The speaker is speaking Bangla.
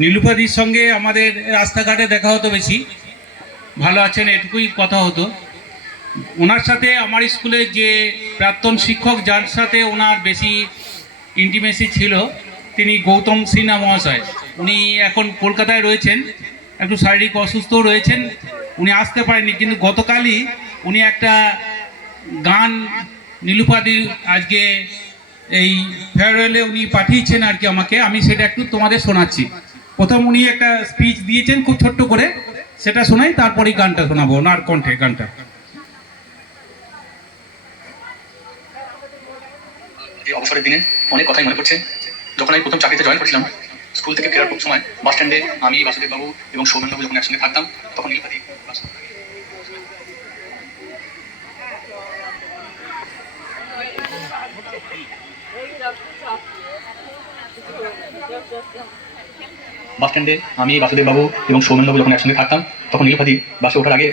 নীলুফাদির সঙ্গে আমাদের রাস্তাঘাটে দেখা হতো বেশি। ভালো আছেন এটুকুই কথা হতো। ওনার সাথে আমার স্কুলের যে প্রাক্তন শিক্ষক যার সাথে ওনার বেশি ইন্টিমেসি ছিল তিনি গৌতম সিনহা মহাশয়। উনি এখন কলকাতায় রয়েছেন, একটু শারীরিক অসুস্থও রয়েছেন, উনি আসতে পারেননি। কিন্তু গতকালই উনি একটা গান নীলুফাদির আজকে এই ফেয়ারওয়েলে উনি পাঠিয়েছেন আর কি আমাকে, আমি সেটা একটু তোমাদের শোনাচ্ছি। প্রথম উনি একটা স্পিচ দিয়েছেন খুব ছোট্ট করে, সেটা শোনাই, তারপরেই গানটা শোনাবো ওনার কণ্ঠে গানটা। এই অবসরের দিনে অনেক কথাই মনে পড়ছে। যখন আমি প্রথম চাকরিতে জয়েন করেছিলাম, স্কুল থেকে ফেরার সময় বাস স্ট্যান্ডে আমি, বাসুদেব বাবু এবং সৌমেন বাবু যখন একসঙ্গে থাকতাম, তখন নীলুফাদি বাস স্ট্যান্ডে আমি, বাসুদেব বাবু এবং সৌমেন বাবু যখন একসঙ্গে থাকতাম, তখন নীলুফাদি বাসে ওঠার আগে